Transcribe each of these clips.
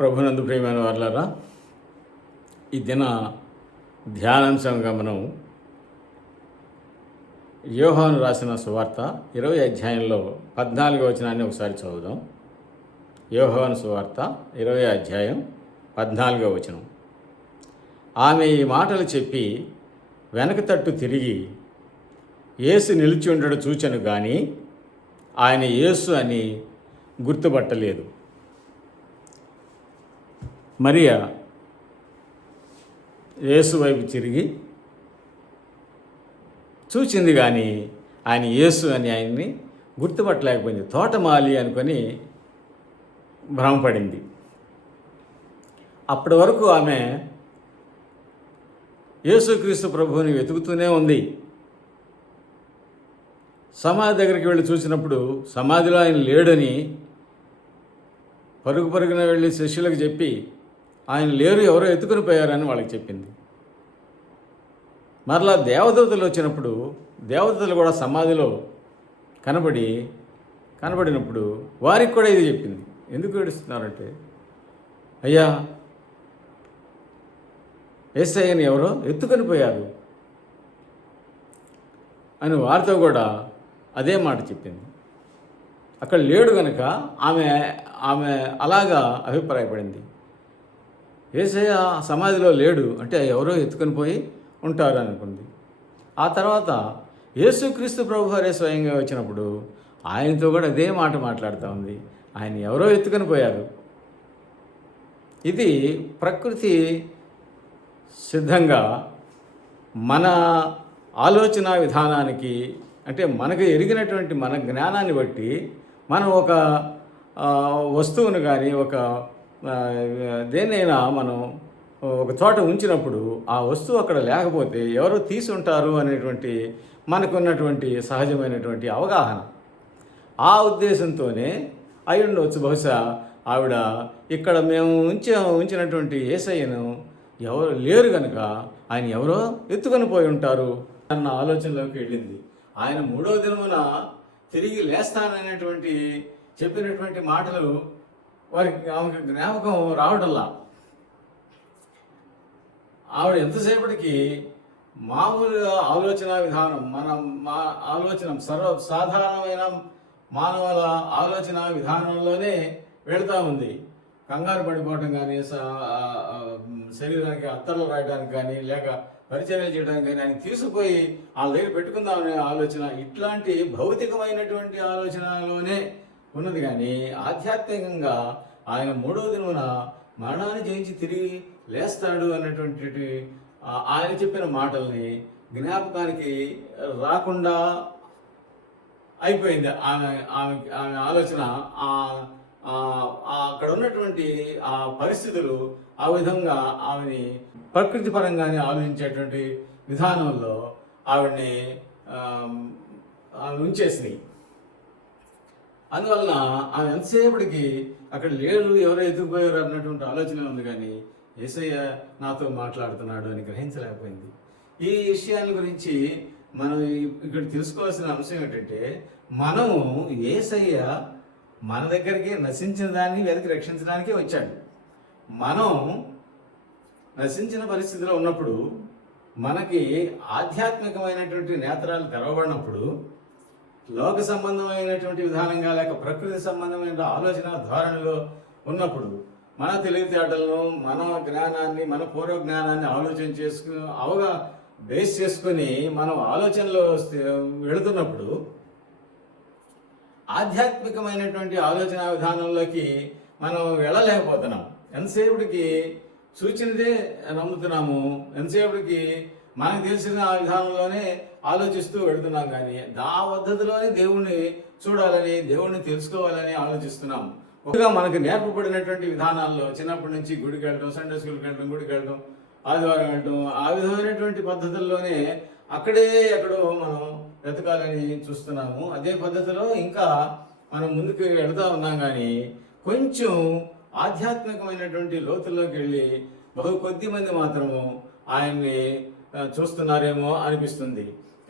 ప్రభునందు ప్రియమైన వారలారా, ఈ దిన ధ్యానాంశంగా మనం యోహాను రాసిన సువార్త 20వ అధ్యాయంలో 14వ వచనాన్ని ఒకసారి చదువుదాం. యోహాను సువార్త 20వ అధ్యాయం 14వ వచనం. ఆమె ఈ మాటలు చెప్పి వెనక తట్టు తిరిగి యేసు నిలిచి ఉండడు చూచెను గాని ఆయన యేసు అని గుర్తుపట్టలేదు. మరియా యేసు వైపు తిరిగి చూచింది కానీ ఆయన యేసు అని ఆయన్ని గుర్తుపట్టలేకపోయింది. తోటమాలి అనుకొని భ్రమపడింది. అప్పటి వరకు ఆమె యేసుక్రీస్తు ప్రభువుని వెతుకుతూనే ఉంది. సమాధి దగ్గరికి వెళ్ళి చూసినప్పుడు సమాధిలో ఆయన లేడని పరుగున వెళ్ళి శిష్యులకు చెప్పి ఆయన లేరు, ఎవరో ఎత్తుకుని పోయారని వాళ్ళకి చెప్పింది. మరలా దేవదూతలు వచ్చినప్పుడు దేవదూతలు కూడా సమాధిలో కనబడినప్పుడు వారికి కూడా ఇది చెప్పింది. ఎందుకు ఏడుస్తున్నారంటే, అయ్యా యేసయ్యని ఎవరో ఎత్తుకొని పోయారు అని వారితో కూడా అదే మాట చెప్పింది. అక్కడ లేడు కనుక ఆమె అలాగా అభిప్రాయపడింది. యేసయ్య సమాధిలో లేడు అంటే ఎవరో ఎత్తుకొని పోయి ఉంటారు అనుకుంది. ఆ తర్వాత యేసుక్రీస్తు ప్రభువారే స్వయంగా వచ్చినప్పుడు ఆయనతో కూడా అదే మాట మాట్లాడుతూ ఉంది. ఆయన ఎవరో ఎత్తుకొని పోయారు. ఇది ప్రకృతి సిద్ధంగా మన ఆలోచన విధానానికి, అంటే మనకు ఎరిగినటువంటి మన జ్ఞానాన్ని బట్టి మనం ఒక వస్తువును కానీ ఒక దేన్నైనా మనం ఒక చోట ఉంచినప్పుడు ఆ వస్తువు అక్కడ లేకపోతే ఎవరో తీసి ఉంటారు అనేటువంటి మనకున్నటువంటి సహజమైనటువంటి అవగాహన. ఆ ఉద్దేశంతోనే అయి ఉండవచ్చు. బహుశా ఆవిడ ఇక్కడ మేము ఉంచినటువంటి యేసయ్యను ఎవరు లేరు కనుక ఆయన ఎవరో ఎత్తుకొని పోయి ఉంటారు అన్న ఆలోచనలోకి వెళ్ళింది. ఆయన 3వ దినమున తిరిగి లేస్తాననేటువంటి చెప్పినటువంటి మాటలు ఆమెకు జ్ఞాపకం రావడంలా. ఆవిడ ఎంతసేపటికి మామూలుగా ఆలోచన విధానం, మా ఆలోచన సాధారణమైన మానవుల ఆలోచన విధానంలోనే వెళుతూ ఉంది. కంగారు పడిపోవటం కానీ, శరీరానికి అత్తర్లు రాయడానికి కానీ, లేక పరిచర్యలు చేయడానికి కానీ ఆయన తీసుకుపోయి వాళ్ళ దగ్గర పెట్టుకుందామనే ఆలోచన, ఇట్లాంటి భౌతికమైనటువంటి ఆలోచనలోనే ఉన్నది. కానీ ఆధ్యాత్మికంగా ఆయన 3వ దినమున మరణాన్ని జయించి తిరిగి లేస్తాడు అన్నటువంటి ఆయన చెప్పిన మాటల్ని జ్ఞాపకానికి రాకుండా అయిపోయింది ఆమె ఆలోచన. అక్కడ ఉన్నటువంటి ఆ పరిస్థితులు ఆ విధంగా ఆమెని ప్రకృతి పరంగానే ఆలోచించేటువంటి విధానంలో ఆవిడ్ని ఉంచేసినాయి. అందువలన ఆమె ఎంతసేపటికి అక్కడ లేడు, ఎవరో ఎత్తుకుపోయారు అన్నటువంటి ఆలోచన ఉంది. కానీ యేసయ్య నాతో మాట్లాడుతున్నాడు అని గ్రహించలేకపోయింది. ఈ విషయాల గురించి మనం ఇక్కడ తెలుసుకోవాల్సిన అంశం ఏంటంటే, మనము యేసయ్య మన దగ్గరికి నశించిన దాన్ని వెతికి రక్షించడానికే వచ్చాడు. మనం నశించిన పరిస్థితిలో ఉన్నప్పుడు, మనకి ఆధ్యాత్మికమైనటువంటి నేత్రాలు తెరవబడినప్పుడు, లోక సంబంధమైనటువంటి విధానంగా లేక ప్రకృతి సంబంధమైన ఆలోచన ధోరణిలో ఉన్నప్పుడు, మన తెలివితేటలను, మన జ్ఞానాన్ని, మన పూర్వ జ్ఞానాన్ని బేస్ చేసుకొని మనం ఆలోచనలో వెళుతున్నప్పుడు ఆధ్యాత్మికమైనటువంటి ఆలోచన విధానంలోకి మనం వెళ్ళలేకపోతున్నాం. ఎంతసేపటికి సూచనదే నమ్ముతున్నాము, ఎంతసేపటికి మనకు తెలిసిన విధానంలోనే ఆలోచిస్తూ వెళుతున్నాం. కానీ ఆ పద్ధతిలోనే దేవుణ్ణి చూడాలని, దేవుణ్ణి తెలుసుకోవాలని ఆలోచిస్తున్నాం. ఒకగా మనకు నేర్పబడినటువంటి విధానాల్లో చిన్నప్పటి నుంచి గుడికి వెళ్ళడం, సండే స్కూల్కి వెళ్ళడం, గుడికి వెళ్ళడం, ఆదివారం వెళ్ళడం, ఆ విధమైనటువంటి పద్ధతుల్లోనే ఎక్కడో మనం వెతకాలని చూస్తున్నాము. అదే పద్ధతిలో ఇంకా మనం ముందుకు వెళుతూ ఉన్నాం. కానీ కొంచెం ఆధ్యాత్మికమైనటువంటి లోతుల్లోకి వెళ్ళి కొద్ది మంది మాత్రము ఆయన్ని చూస్తున్నారేమో అనిపిస్తుంది.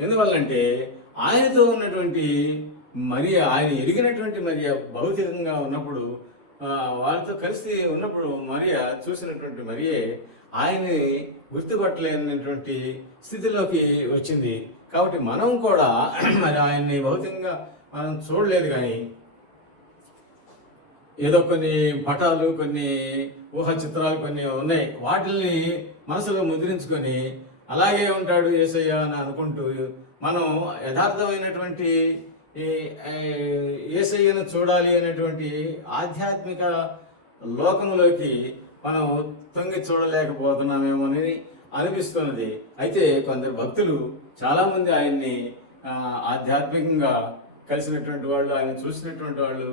ఎందువల్లంటే ఆయనతో ఉన్నటువంటి మరియ, ఆయన ఎరిగినటువంటి మరియ భౌతికంగా ఉన్నప్పుడు వాళ్ళతో కలిసి ఉన్నప్పుడు మరియా చూసినటువంటి మరియే ఆయన్ని గుర్తుపట్టలేనటువంటి స్థితిలోకి వచ్చింది. కాబట్టి మనం కూడా మరి ఆయన్ని భౌతికంగా మనం చూడలేదు, కానీ ఏదో కొన్ని పటాలు, కొన్ని ఊహ చిత్రాలు కొన్ని ఉన్నాయి, వాటిల్ని మనసులో ముద్రించుకొని అలాగే ఉంటాడు యేసయ్య అని అనుకుంటూ మనం యథార్థమైనటువంటి ఈ యేసయ్యను చూడాలి అనేటువంటి ఆధ్యాత్మిక లోకంలోకి మనం తొంగి చూడలేకపోతున్నామేమోనని అనిపిస్తున్నది. అయితే కొందరు భక్తులు చాలామంది ఆయన్ని ఆధ్యాత్మికంగా కలిసినటువంటి వాళ్ళు, ఆయన చూసినటువంటి వాళ్ళు,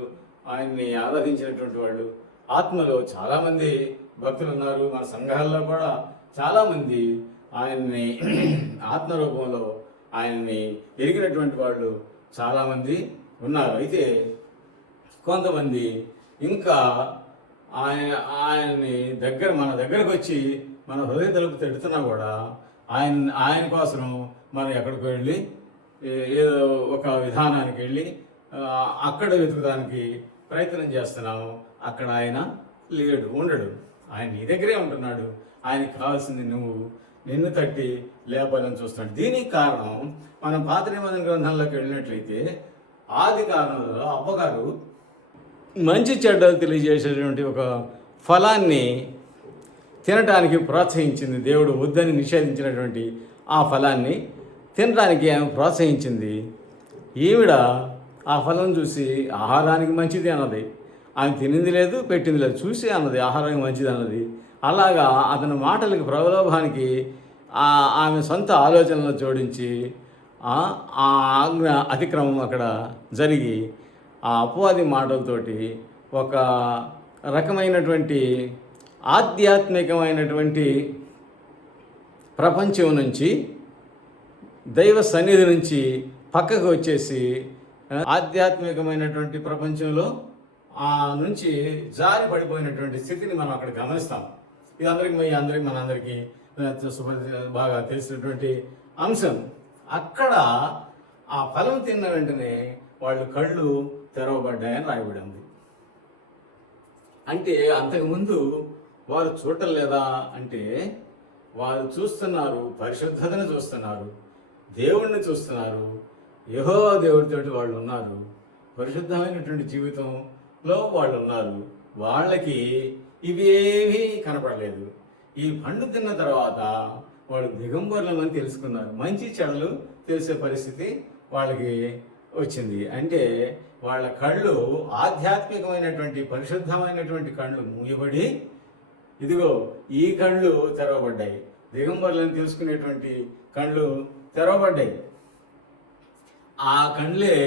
ఆయన్ని ఆరాధించినటువంటి వాళ్ళు ఆత్మలో చాలామంది భక్తులు ఉన్నారు. మన సంఘాల్లో కూడా చాలామంది ఆయన్ని ఆత్మరూపంలో ఆయన్ని ఎరిగినటువంటి వాళ్ళు చాలామంది ఉన్నారు. అయితే కొంతమంది ఇంకా ఆయన్ని మన దగ్గరకు వచ్చి మన హృదయ తలుపు తడుతున్నా కూడా ఆయన కోసం మనం ఎక్కడికి వెళ్ళి ఏదో ఒక విధానానికి వెళ్ళి అక్కడ వెతుకుదానికి ప్రయత్నం చేస్తున్నాము. అక్కడ ఆయన లేడు, ఉండడు. ఆయన నీ దగ్గరే ఉంటున్నాడు. ఆయనకి కావాల్సింది నిన్ను తట్టి లేపాలని చూస్తున్నాడు. దీనికి కారణం మనం పాత నిబంధన గ్రంథంలోకి వెళ్ళినట్లయితే ఆది కారణంలో అవ్వగారు మంచి చెడ్డలు తెలియజేసేటువంటి ఒక ఫలాన్ని తినటానికి ప్రోత్సహించింది. దేవుడు వద్దని నిషేధించినటువంటి ఆ ఫలాన్ని తినడానికి ఆమె ప్రోత్సహించింది. ఈవిడ ఆ ఫలం చూసి ఆహారానికి మంచిది అన్నది. ఆమె తినింది లేదు, పెట్టింది లేదు, చూసి అన్నది ఆహారానికి మంచిది అన్నది. అలాగా అతని మాటలకి ప్రలోభానికి ఆమె సొంత ఆలోచనలు జోడించి ఆ ఆజ్ఞ అతిక్రమం అక్కడ జరిగి ఆ అపవాది మాటలతోటి ఒక రకమైనటువంటి ఆధ్యాత్మికమైనటువంటి ప్రపంచం నుంచి, దైవ సన్నిధి నుంచి పక్కకు వచ్చేసి ఆధ్యాత్మికమైనటువంటి ప్రపంచంలో నుంచి జారి పడిపోయినటువంటి స్థితిని మనం అక్కడ గమనిస్తాం. ఇది మనందరికీ బాగా తెలిసినటువంటి అంశం. అక్కడ ఆ ఫలం తిన్న వెంటనే వాళ్ళు కళ్ళు తెరవబడ్డాయని రాయబడి ఉంది. అంటే అంతకుముందు వారు చూడటం లేదా అంటే వారు చూస్తున్నారు, పరిశుద్ధతను చూస్తున్నారు, దేవుణ్ణి చూస్తున్నారు, యెహోవా దేవుడితోటి వాళ్ళు ఉన్నారు, పరిశుద్ధమైనటువంటి జీవితంలో వాళ్ళు ఉన్నారు. వాళ్ళకి ఇవేమీ కనపడలేదు. ఈ పండు తిన్న తర్వాత వాళ్ళు దిగంబరులమని తెలుసుకున్నారు. మంచి చెడులు తెలిసే పరిస్థితి వాళ్ళకి వచ్చింది. అంటే వాళ్ళ కళ్ళు ఆధ్యాత్మికమైనటువంటి పరిశుద్ధమైనటువంటి కళ్ళు మూయబడి, ఇదిగో ఈ కళ్ళు తెరవబడ్డాయి. దిగంబరులను తెలుసుకునేటువంటి కళ్ళు తెరవబడ్డాయి. ఆ కళ్ళే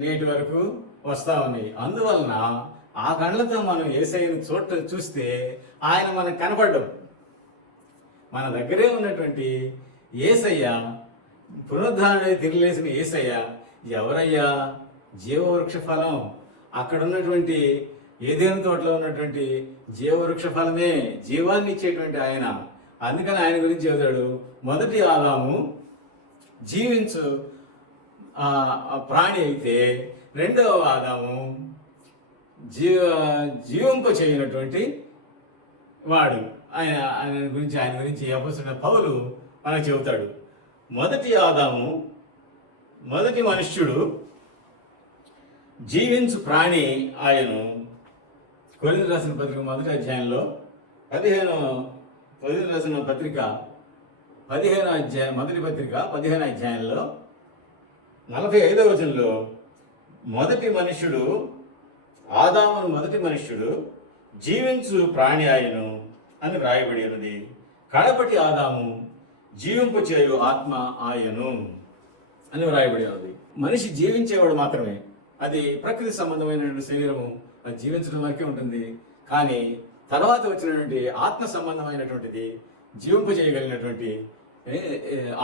నేటి వరకు వస్తా ఉన్నాయి. అందువలన ఆ కళ్ళతో మనం యేసయ్యను చూస్తే ఆయన మనకు కనపడ్డం. మన దగ్గరే ఉన్నటువంటి యేసయ్య, పునరుద్ధరణ తిరిగిలేసిన యేసయ్య ఎవరయ్యా? జీవవృక్ష ఫలం. అక్కడ ఉన్నటువంటి ఏదేను తోటలో ఉన్నటువంటి జీవవృక్ష ఫలమే జీవాన్ని ఇచ్చేటువంటి ఆయన. అందుకని ఆయన గురించి చెబుతాడు, మొదటి ఆదాము జీవించు ప్రాణి అయితే, రెండవ ఆదాము జీవింప చేయనటువంటి వాడు. ఆయన గురించి అపొస్తలుడైన పౌలు మనకు చెబుతాడు. మొదటి ఆదాము, మొదటి మనుష్యుడు, జీవించు ప్రాణి ఆయను. కొరింథీయులకు రాసిన పత్రిక మొదటి అధ్యాయంలో 15 రాసిన పత్రిక 15 అధ్యాయం, మొదటి పత్రిక 15 అధ్యాయంలో 45వ వచనంలో మొదటి మనుష్యుడు ఆదామును, మొదటి మనుష్యుడు జీవించు ప్రాణి ఆయను అని వ్రాయబడి ఉన్నది. కడపటి ఆదాము జీవింపు చేయు ఆత్మ ఆయను అని వ్రాయబడి ఉన్నది. మనిషి జీవించేవాడు మాత్రమే. అది ప్రకృతి సంబంధమైనటువంటి శరీరము, అది జీవించడం వరకే ఉంటుంది. కానీ తర్వాత వచ్చినటువంటి ఆత్మ సంబంధమైనటువంటిది జీవింపు చేయగలిగినటువంటి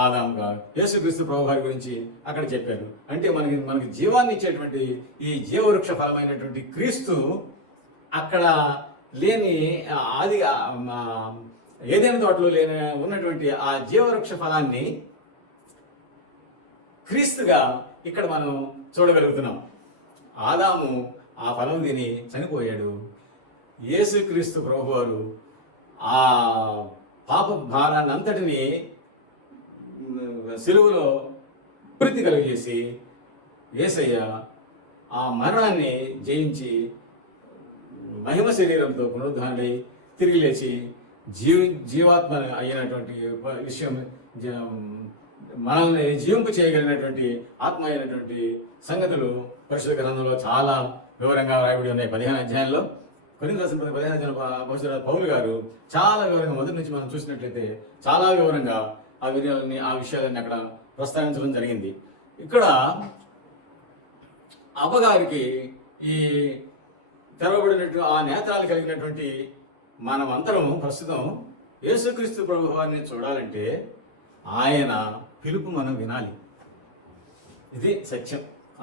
ఆదాముగా యేసుక్రీస్తు ప్రభువారి గురించి అక్కడ చెప్పారు. అంటే మనకి జీవాన్ని ఇచ్చేటువంటి ఈ జీవవృక్ష ఫలమైనటువంటి క్రీస్తు అక్కడ లేని ఆదిగా ఏదైనా తోటలో ఉన్నటువంటి ఆ జీవవృక్ష ఫలాన్ని క్రీస్తుగా ఇక్కడ మనం చూడగలుగుతున్నాం. ఆదాము ఆ ఫలం తిని చనిపోయాడు. యేసుక్రీస్తు ప్రభువారు ఆ పాప భారాన్ని అంతటిని సిలువలో పూర్తి కలుగజేసి యేసయ్య ఆ మరణాన్ని జయించి మహిమ శరీరంతో పునరుద్ధారణై తిరిగి లేచి జీవాత్మ అయినటువంటి విషయం, మనల్ని జీవింపు చేయగలిగినటువంటి ఆత్మ అయినటువంటి సంగతులు పరిశుద్ధ గ్రంథంలో చాలా వివరంగా రాయబడి ఉన్నాయి. 15 అధ్యాయంలో కొరింథీ రాసిన 15 అధ్యాయంలో అపొస్తలుడైన పౌలు గారు చాలా వివరంగా మొదటి నుంచి మనం చూసినట్లయితే చాలా వివరంగా ఆ విషయాలన్నీ అక్కడ ప్రస్తావించడం జరిగింది. ఇక్కడ అపగారికి ఈ తెరవబడినట్టు ఆ నేత్రాలు కలిగినటువంటి మనం అందరం ప్రస్తుతం యేసుక్రీస్తు ప్రభువారిని చూడాలంటే ఆయన పిలుపు మనం వినాలి. ఇది సత్యం.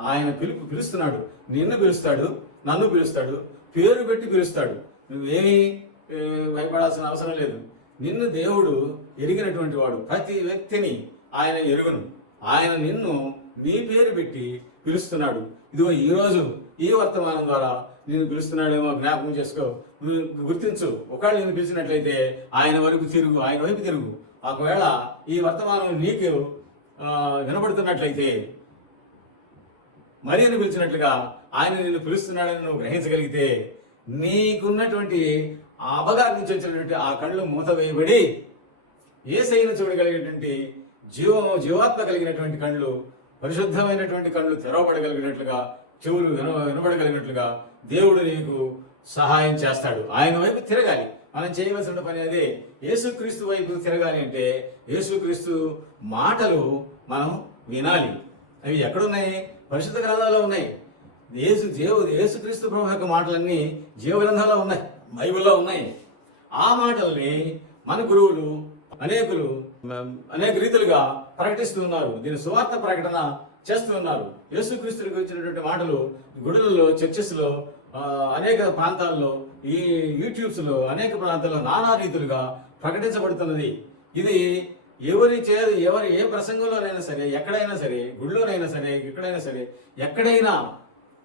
ఆయన పిలుస్తున్నాడు, నిన్ను పిలుస్తాడు, నన్ను పిలుస్తాడు, పేరు పెట్టి పిలుస్తాడు. నువ్వేమీ భయపడాల్సిన అవసరం లేదు. నిన్ను దేవుడు ఎరిగినటువంటి వాడు. ప్రతి వ్యక్తిని ఆయన ఎరుగును. ఆయన నిన్ను నీ పేరు పెట్టి పిలుస్తున్నాడు. ఇదిగో ఈరోజు ఈ వర్తమానం ద్వారా నేను పిలుస్తున్నాడేమో జ్ఞాపకం చేసుకో, గుర్తించు. ఒకవేళ నేను పిలిచినట్లయితే ఆయన వైపు తిరుగు. ఒకవేళ ఈ వర్తమానం నీకు వినబడుతున్నట్లయితే మరి అని పిలిచినట్లుగా ఆయన నిన్ను పిలుస్తున్నాడని నువ్వు గ్రహించగలిగితే నీకున్నటువంటి ఆ అపగారి నుంచి వచ్చినటువంటి ఆ కళ్ళు మూత వేయబడి యేసయ్యను చూడగలిగినటువంటి జీవాత్మ కలిగినటువంటి కళ్ళు, పరిశుద్ధమైనటువంటి కళ్ళు తెరవబడగలిగినట్లుగా, చెవులు వినబడగలిగినట్లుగా దేవుడు నీకు సహాయం చేస్తాడు. ఆయన వైపు తిరగాలి. మనం చేయవలసిన పని అదే. యేసుక్రీస్తు వైపు తిరగాలి అంటే యేసుక్రీస్తు మాటలు మనం వినాలి. అవి ఎక్కడున్నాయి? పరిశుద్ధ గ్రంథాల్లో ఉన్నాయి. యేసుక్రీస్తు ప్రభు యొక్క మాటలన్నీ జీవ గ్రంథంలో ఉన్నాయి, బైబిల్లో ఉన్నాయి. ఆ మాటల్ని మన గురువులు అనేక రీతులుగా ప్రకటిస్తూ ఉన్నారు. దీని సువార్త ప్రకటన చేస్తూ ఉన్నారు. యేసుక్రీస్తుకి వచ్చినటువంటి మాటలు గుడులలో, చర్చెస్లో, అనేక ప్రాంతాల్లో, ఈ యూట్యూబ్స్లో, అనేక ప్రాంతాల్లో నానా రీతులుగా ప్రకటించబడుతున్నది. ఇది ఎవరు ఏ ప్రసంగంలోనైనా సరే, ఎక్కడైనా సరే, గుడిలోనైనా సరే, ఎక్కడైనా సరే, ఎక్కడైనా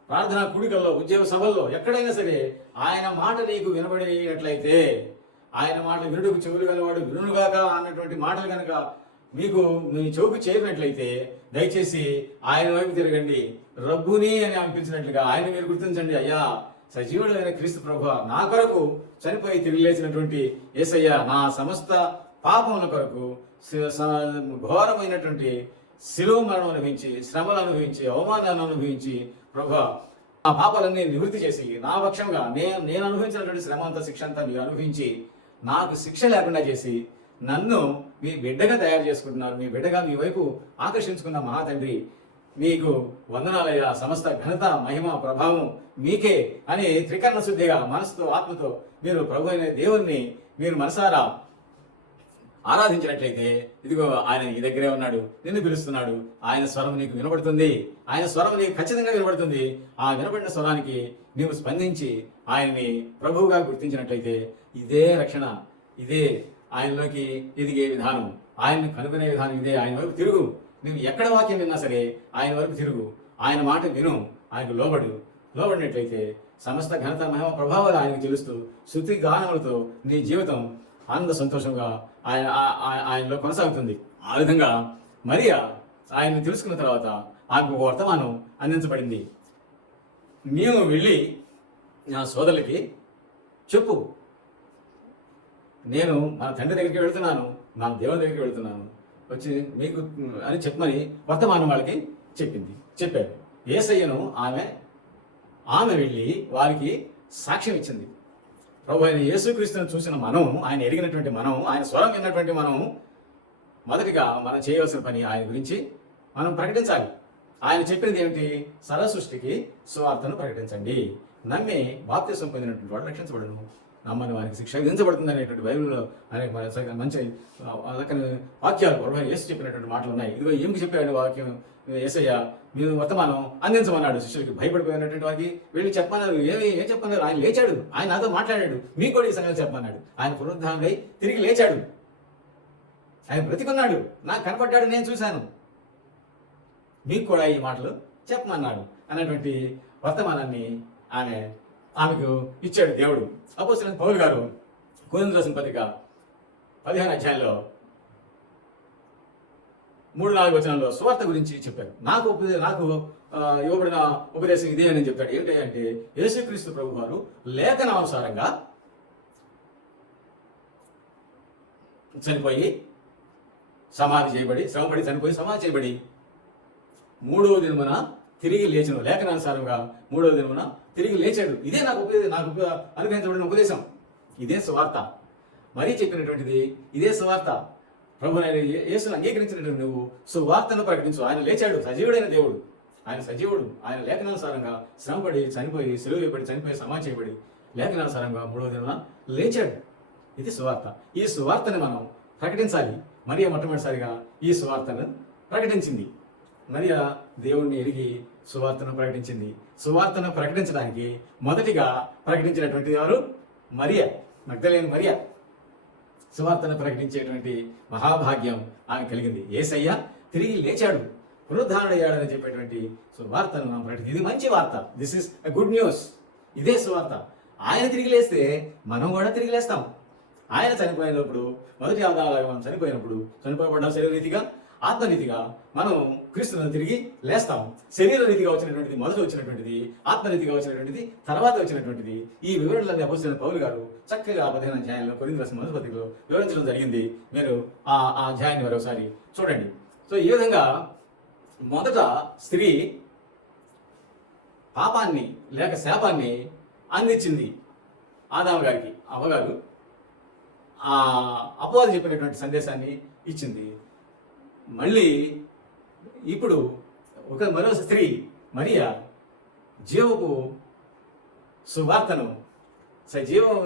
ప్రార్థనా కూడికల్లో, ఉద్యోగ సభల్లో, ఎక్కడైనా సరే ఆయన మాట నీకు వినబడేటట్లయితే, ఆయన మాటలు వినుడుకు చెవులు గలవాడు వినుగాక అన్నటువంటి మాటలు కనుక మీకు మీ చెవుకు చేరినట్లయితే దయచేసి ఆయన వైపు తిరగండి. రబ్బుని అని అనిపించినట్లుగా ఆయన మీరు గుర్తించండి. అయ్యా, సజీవుడైన క్రీస్తు ప్రభువా, నా కొరకు చనిపోయి తిరిగి లేచినటువంటి యేసయ్య, నా సమస్త పాపముల కొరకు ఘోరమైనటువంటి శిలువ మరణం అనుభవించి, శ్రమలు అనుభవించి, అవమానాలను అనుభవించి, ప్రభువా ఆ పాపాలన్నీ నివృత్తి చేసి నా పక్షంగా నేను అనుభవించినటువంటి శ్రమ అంతా, శిక్ష అంతా మీరు అనుభవించి నాకు శిక్ష లేకుండా చేసి నన్ను మీ బిడ్డగా తయారు చేసుకుంటున్నారు. మీ బిడ్డగా మీ వైపు ఆకర్షించుకున్న మహాతండ్రి, మీకు వందనాలయ్యా, సమస్త ఘనత, మహిమ, ప్రభావం మీకే అని త్రికరణ శుద్ధిగా మనసుతో, ఆత్మతో మీరు ప్రభు అయిన దేవుణ్ణి మీరు మనసారా ఆరాధించినట్లయితే, ఇదిగో ఆయన నీ దగ్గరే ఉన్నాడు, నిన్ను పిలుస్తున్నాడు. ఆయన స్వరం నీకు వినబడుతుంది. ఆయన స్వరం నీకు ఖచ్చితంగా వినబడుతుంది. ఆ వినబడిన స్వరానికి నీవు స్పందించి ఆయన్ని ప్రభువుగా గుర్తించినట్లయితే ఇదే రక్షణ, ఇదే ఆయనలోకి ఎదిగే విధానం, ఆయన్ని కనుగొనే విధానం ఇదే. ఆయన వైపు తిరుగు. నువ్వు ఎక్కడ వాక్యం విన్నా సరే ఆయన వైపు తిరుగు. ఆయన మాట విను, ఆయనకు లోబడినట్లయితే సమస్త ఘనత, మహిమ, ప్రభావాలు ఆయనకు తెలుస్తూ శృతి గానములతో నీ జీవితం ఆనంద సంతోషంగా ఆయనలో కొనసాగుతుంది. ఆ విధంగా మరియా ఆయన్ని తెలుసుకున్న తర్వాత ఆమెకు ఒక వర్తమానం అందించబడింది. నీవు వెళ్ళి నా సోదరులకి చెప్పు, నేను మన తండ్రి దగ్గరికి వెళుతున్నాను, నా దేవుని దగ్గరికి వెళుతున్నాను, వచ్చి మీకు అని చెప్పమని వర్తమానం వాళ్ళకి చెప్పాడు. యేసయ్యను ఆమె వెళ్ళి వారికి సాక్ష్యం ఇచ్చింది. ప్రభు అయిన యేసుక్రీస్తును చూసిన మనం, ఆయన ఎరిగినటువంటి మనం, ఆయన స్వరం విన్నటువంటి మనం, మొదటిగా మనం చేయవలసిన పని ఆయన గురించి మనం ప్రకటించాలి. ఆయన చెప్పినది ఏమిటి? సర్వసృష్టికి సువార్తను ప్రకటించండి. నమ్మి బాప్తిసం పొందినటువంటి వాడు రక్షించబడును, నమ్మని వారికి శిక్ష విధించబడుతుంది అనేటువంటి బైబిల్లో అనేక మంచి వాక్యాలు ప్రభు యేసు చెప్పినటువంటి మాటలు ఉన్నాయి. ఇదిగో ఏమికి చెప్పాడు వాక్యం? యేసయ్య మీరు వర్తమానం అందించమన్నాడు. శిష్యులకి భయపడిపోయినటువంటి వారికి వెళ్ళి చెప్పమన్నారు. ఏం చెప్పన్నారు? ఆయన లేచాడు, ఆయన నాతో మాట్లాడాడు, మీకు కూడా ఈ సంగతి చెప్పమన్నాడు. ఆయన పునరుద్ధానమై తిరిగి లేచాడు, ఆయన బ్రతికున్నాడు, నాకు కనపడ్డాడు, నేను చూశాను, మీకు కూడా ఈ మాటలు చెప్పమన్నాడు అన్నటువంటి వర్తమానాన్ని ఆమె ఆమెకు ఇచ్చాడు దేవుడు. అపోస్తలుడైన పౌలు గారు కొరింథీయులకు రాసిన పత్రిక 15 అధ్యాయంలో 3-4 వచనాల్లో సువార్త గురించి చెప్పారు. నాకు ఇవ్వబడిన ఉపదేశం ఇదే అని చెప్తాడు. ఏంటంటే యేసుక్రీస్తు ప్రభు వారు లేఖనానుసారంగా చనిపోయి సమాధి చేయబడి, శ్రమపడి చనిపోయి సమాధి చేయబడి 3వ దినమున తిరిగి లేచను. లేఖనానుసారంగా 3వ దినమున తిరిగి లేచాడు. ఇదే నాకు అనుగ్రహించబడిన ఉపదేశం. ఇదే సువార్త. మరీ చెప్పినటువంటిది ఇదే సువార్త. ప్రభు యేసును అంగీకరించినటువంటి నువ్వు సువార్తను ప్రకటించు. ఆయన లేచాడు, సజీవుడైన దేవుడు, ఆయన సజీవుడు. ఆయన లేఖనానుసారంగా శ్రమపడి చనిపోయి, సెలవు వేయబడి చనిపోయి సమాధి చేయబడి లేఖనానుసారంగా 3వ దినమున లేచాడు. ఇది సువార్త. ఈ సువార్తను మనం ప్రకటించాలి. మరియ మొట్టమొదటిసారిగా ఈ సువార్తను ప్రకటించింది. మరియ దేవుణ్ణి ఎరిగి సువార్తను ప్రకటించింది. సువార్తను ప్రకటించడానికి మొదటిగా ప్రకటించినటువంటి వారు మరియ, మగ్దలేని మరియ. సువార్తను ప్రకటించేటువంటి మహాభాగ్యం ఆమె కలిగింది. యేసయ్య తిరిగి లేచాడు, పునరుద్ధారణయ్యాడని చెప్పేటువంటి సువార్తను మనం ప్రకటించి, ఇది మంచి వార్త. This is a good news. ఇదే సువార్త. ఆయన తిరిగి లేస్తే మనం కూడా తిరిగి లేస్తాం. ఆయన చనిపోయినప్పుడు, మొదటి ఆదాలాగా మనం చనిపోబడ్డాం శరీరరీతిగా, ఆత్మరీతిగా మనం క్రీస్తులను తిరిగి లేస్తాం. శరీర రీతిగా వచ్చినటువంటిది మొదట వచ్చినటువంటిది, ఆత్మరీతిగా వచ్చినటువంటిది తర్వాత వచ్చినటువంటిది. ఈ వివరణలన్నీ అపోస్తలుడైన పౌలు గారు చక్కగా 15 అధ్యాయంలో కొరింథీయులకు రాసిన మొదటి పత్రికలో వివరించడం జరిగింది. మీరు ఆ అధ్యాయాన్ని మరొకసారి చూడండి. సో ఈ విధంగా మొదట స్త్రీ పాపాన్ని లేక శాపాన్ని అందించింది ఆదాము గారికి. అవ్వగారు ఆ అపవాది చెప్పినటువంటి సందేశాన్ని ఇచ్చింది. మళ్ళీ ఇప్పుడు మరో స్త్రీ మరియ జీవపు సువార్తను, సజీవం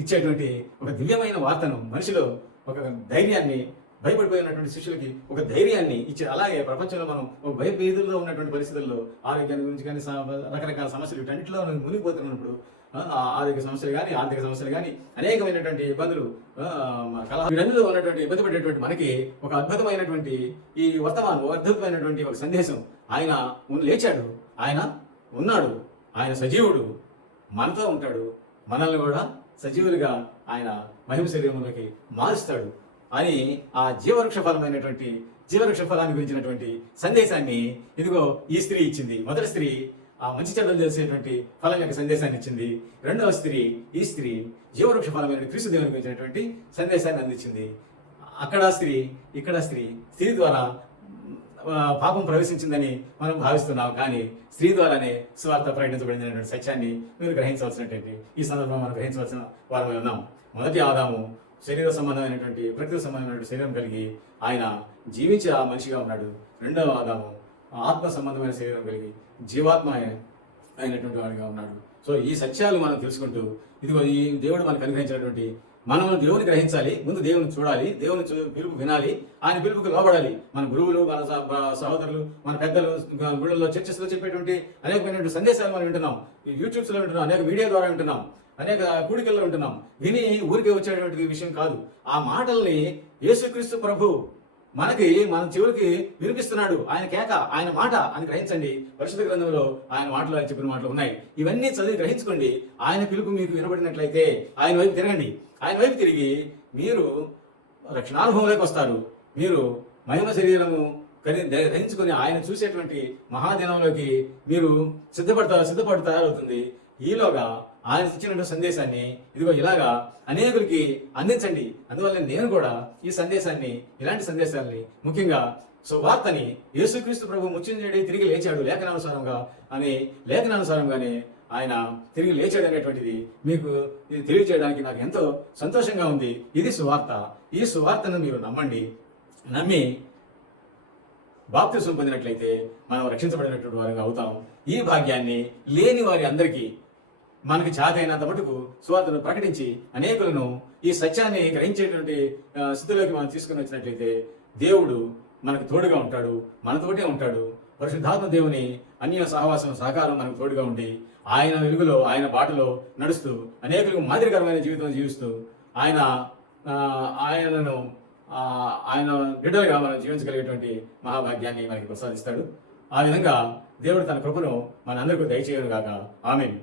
ఇచ్చేటువంటి ఒక దివ్యమైన వార్తను, మనిషిలో ఒక ధైర్యాన్ని, భయపడిపోయినటువంటి శిష్యులకి ఒక ధైర్యాన్ని ఇచ్చి, అలాగే ప్రపంచంలో మనం ఒక భయభీతుల్లో ఉన్నటువంటి పరిస్థితుల్లో ఆరోగ్యాన్ని గురించి కానీ రకరకాల సమస్యలు వీటన్నిటిలో మునిగిపోతున్నప్పుడు, ఆరోగ్య సమస్యలు కానీ, ఆర్థిక సమస్యలు కానీ, అనేకమైనటువంటి ఇబ్బందులు, వీటన్నిటిలో ఉన్నటువంటి ఇబ్బంది పడేటువంటి మనకి ఒక అద్భుతమైనటువంటి ఈ వర్తమానం, అద్భుతమైనటువంటి ఒక సందేశం. ఆయన లేచాడు, ఆయన ఉన్నాడు, ఆయన సజీవుడు, మనతో ఉంటాడు, మనల్ని కూడా సజీవులుగా ఆయన మహిమ శరీరంలోకి మారుస్తాడు అని ఆ జీవవృక్ష ఫలాన్ని గురించినటువంటి సందేశాన్ని ఇదిగో ఈ స్త్రీ ఇచ్చింది. మొదటి స్త్రీ ఆ మంచి చెడ్డలు తెలిసేటువంటి ఫలం యొక్క సందేశాన్ని ఇచ్చింది. రెండవ స్త్రీ, ఈ స్త్రీ జీవవృక్ష ఫలమైన క్రీస్తు దేవుని గురించినటువంటి సందేశాన్ని అందించింది. అక్కడ స్త్రీ, ఇక్కడ స్త్రీ ద్వారా పాపం ప్రవేశించిందని మనం భావిస్తున్నాం. కానీ స్త్రీ ద్వారానే సువార్త ప్రకటించబడినటువంటి సత్యాన్ని మీరు గ్రహించవలసినటువంటి ఈ సందర్భంలో మనం గ్రహించవలసిన వారమై ఉన్నాం. మొదటి ఆదాము శరీర సంబంధమైనటువంటి, ప్రకృతి సంబంధమైనటువంటి శరీరం కలిగి ఆయన జీవించే ఆ మనిషిగా ఉన్నాడు. రెండవ ఆదాము ఆత్మ సంబంధమైన శరీరం కలిగి జీవాత్మ అయినటువంటి వాడిగా ఉన్నాడు. సో ఈ సత్యాలు మనం తెలుసుకుంటూ, ఇదిగో ఈ దేవుడు మనకు అనుగ్రహించినటువంటి, మనం దేవుని గ్రహించాలి, ముందు దేవుని చూడాలి, దేవుని పిలుపు వినాలి, ఆయన పిలుపుకి లోబడాలి. మన గురువులు, మన సహోదరులు, మన పెద్దలు గుళ్ళల్లో చర్చస్లో చెప్పేటువంటి అనేకమైనటువంటి సందేశాలు మనం వింటున్నాం, యూట్యూబ్స్లో వింటున్నాం, అనేక మీడియా ద్వారా వింటున్నాం, అనేక కూడికల్లో ఉంటున్నాం. విని ఊరికే వచ్చేటువంటి విషయం కాదు. ఆ మాటల్ని యేసుక్రీస్తు ప్రభు మన చెవులకి వినిపిస్తున్నాడు. ఆయన కేక, ఆయన మాట అని గ్రహించండి. పరిశుద్ధ గ్రంథంలో ఆయన మాటలు, ఆయన చెప్పిన మాటలు ఉన్నాయి. ఇవన్నీ చదివి గ్రహించుకోండి. ఆయన పిలుపు మీకు వినబడినట్లయితే ఆయన వైపు తిరగండి. ఆయన వైపు తిరిగి మీరు రక్షణానుభవంలోకి వస్తారు. మీరు మహిమ శరీరము ధరించుకొని ఆయన చూసేటువంటి మహాదినంలోకి మీరు సిద్ధపడి తయారవుతుంది. ఈలోగా ఆయన ఇచ్చినటువంటి సందేశాన్ని ఇదిగో ఇలాగా అనేకులకి అందించండి. అందువల్ల నేను కూడా ఈ సందేశాన్ని, ఇలాంటి సందేశాన్ని, ముఖ్యంగా సువార్తని, యేసుక్రీస్తు ప్రభు మృత్యుంజయుడై తిరిగి లేచాడు లేఖనానుసారంగానే ఆయన తిరిగి లేచాడు అనేటువంటిది మీకు ఇది తెలియజేయడానికి నాకు ఎంతో సంతోషంగా ఉంది. ఇది సువార్త. ఈ సువార్తను మీరు నమ్మి బాప్తిసం పొందినట్లయితే మనం రక్షించబడినటువంటి వారుగా అవుతాం. ఈ భాగ్యాన్ని లేని వారి అందరికీ మనకు చేతైనంత మటుకు సువార్తను ప్రకటించి అనేకులను ఈ సత్యాన్ని గ్రహించేటువంటి స్థితిలోకి మనం తీసుకుని వచ్చినట్లయితే దేవుడు మనకు తోడుగా ఉంటాడు, మనతోటే ఉంటాడు. పరిశుద్ధాత్మ దేవుని అన్య సహవాసం, సహకారం మనకు తోడుగా ఉండి ఆయన వెలుగులో, ఆయన బాటలో నడుస్తూ అనేకులకు మాదిరికరమైన జీవితం జీవిస్తూ ఆయన బిడ్డలుగా మనం జీవించగలిగేటువంటి మహాభాగ్యాన్ని మనకి ప్రసాదిస్తాడు. ఆ విధంగా దేవుడు తన కృపను మన అందరికీ దయచేయను గాక. ఆమేన్.